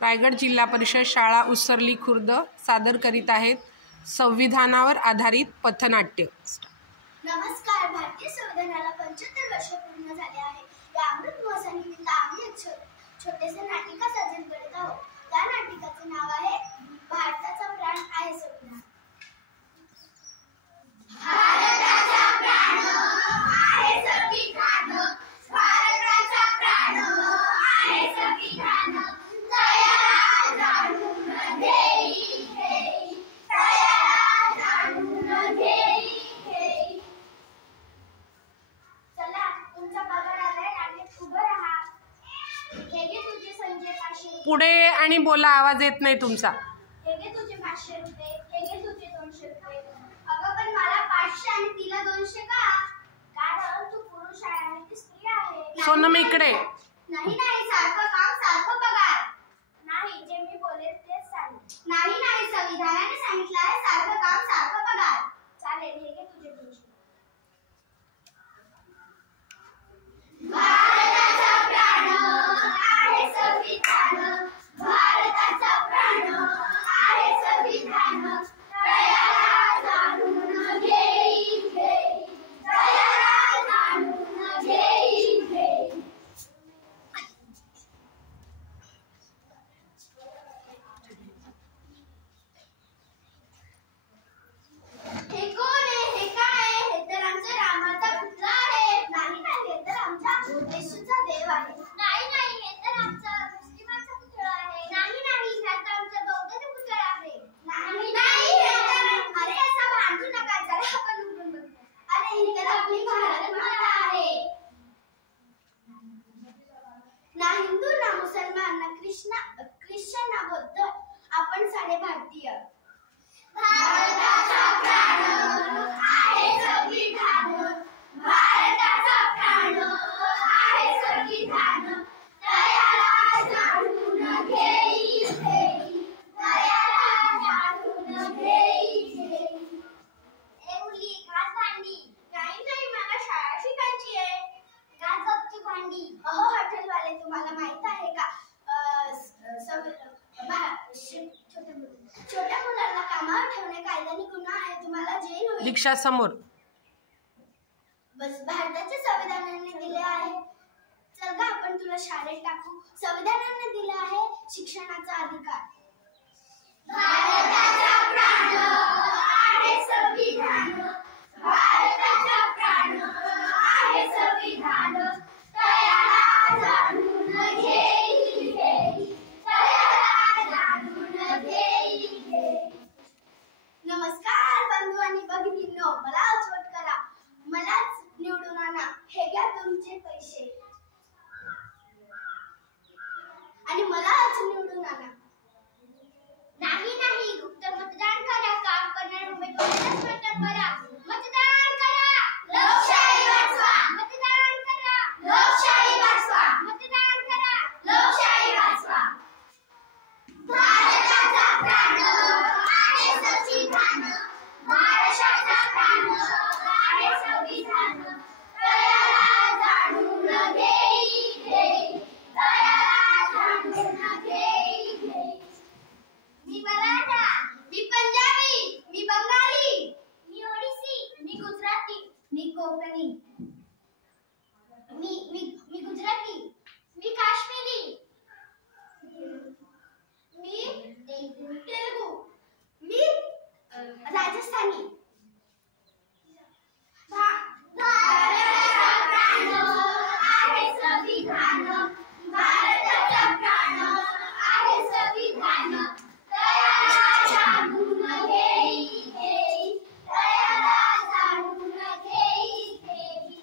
रायगड जिल्हा परिषद शाळा उसरली खुर्द सादर करीत आहेत संविधानावर आधारित पथनाट्य। नमस्कार। भारतीय संविधानाला 75 वर्ष पूर्ण झाले आहे। या अमृत महोत्सवानिमित्त आम्ही एक छोटेसे नाटिका सादर करीत आहोत। त्या नाटिकाचे नाव आहे भारताचा प्राण आहे संविधान। भारताचा प्राण आहे संविधान, भारताचा प्राण आहे संविधान, तयार जाणून घेई घेई, तयार जाणून घेई घेई। चला, तुमचा पगार आलाय, रांगेत उभं राहा। हे घे तुझे संजय 500 रुपये। पुढे आणि बोला, आवाज येत नाही तुमचा। हे घे तुझे 500 रुपये, हे घे तुझे 200 रुपये। अगं पण मला 500 आणि तिला 200 का? कारण तू पुरुष आहे आणि ती स्त्री आहे। सोनम इकडे। नाही नाही, सारखं काम सारखं पगार। नाही, जे मी बोलेल तेच चालेल। नाही नाही, संविधानाने सांगितलं आहे सारखं काम सारखं पगार। चालेल, हे घे तुझे 200। भारताचा प्राण आहे संविधान, भारताचा प्राण आहे संविधान, तयार जाणून घेई घेई, तयार जाणून घेई घेई। हे कोण आहे? हे काय आहे? हे तर आमच्या रामाचा पुतळा आहे। नाही नाही, हे तर आमच्या येशूचा देव आहे। नाही नाही, हे तर आमचा मुस्लिमांचा पुतळा आहे। नाही नाही, हा तर आमच्या बौद्धाचा पुतळा आहे। नाही नाही, हे तर अरे असं भांडू नका, चला आपण उठून बघूया। अरे ही तर आपली भारत माता आहे। ना हिंदू ना मुसलमान ना ख्रिश्चन ना बौद्ध, आपण सारे भारतीय। भारताचा प्राण आहे संविधान, भारताचा प्राण आहे संविधान, तयार जाणून घेई घेई, तयार जाणून घेई घेई। ए मुली, घास भांडी। नाही नाही, मला शाळा शिकायची आहे। घास गपची भांडी। अहो हॉटेलवाले, तुम्हाला माहित आहे का छोट्या मुलांना कामावर ठेवणे कायद्याने गुन्हा आहे, तुम्हाला जेल होईल। रिक्षा समोर। बस भारताच्या संविधानाने दिले आहे। चल गा, आपण तुला शाळेत टाकू। संविधानाने दिला आहे शिक्षणाचा अधिकार। भारताचा प्राण आहे संविधान, भारताचा प्राण आहे संविधान, तयार जाणून घेई घेई, तयार जाणून घेई घेई। नमस्कार बंधू आणि भगिनींनो, मलाच वोट करा, मलाच निवडून आणा। हे घ्या तुमचे पैसे आणि मलाच निवडून आणा। नाही नाही, गुप्त मतदान करा, काम करणाऱ्या उमेदवारालाच मतदान करा। मतदान करा, लोकशाही वाचवा। मतदान करा, लोकशाही वाचवा। मतदान करा, लोकशाही वाचवा। भारताचा प्राण आहे संविधान, भारताचा प्राण आहे संविधान, तयार जाणून घेई घेई, तयार जाणून घेई घेई। मी मराठा, मी पंजाबी, मी बंगाली, मी ओडिसी, मी गुजराती, मी कोकणी, मी गुजराती, मी काश्मीरी, मी तेलुगू, मी राजस्थानी। भारताचा प्राण आहे संविधान, भारताचा प्राण आहे संविधान, तयार जाणून घेई घेई, तयार जाणून घेई घेई।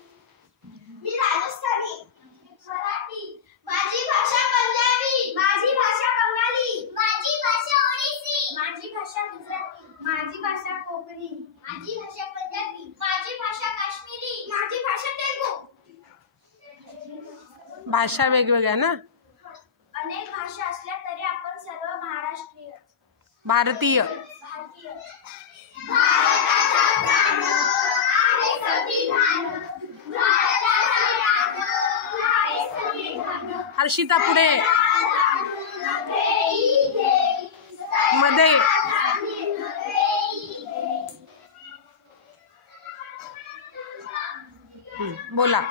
मी राजस्थानी, मी मराठी, माझी भाषा पंजाबी, माझी भाषा बंगाली, माझी भाषा ओडिसी, माझी भाषा गुजराती, माझी भाषा कोकणी, माझी भाषा पंजाबी, माझी भाषा काश्मीरी, माझी भाषा तेलुगू। भाषा वेगवेगळ्या ना। अनेक भाषा असल्या तरी आपण सर्व महाराष्ट्रीय, भारतीय। भारताचा प्राण आहे संविधान, भारताचा प्राण आहे संविधान, हर्षिता पुढे। तयार जाणून घेई मध्ये बोला.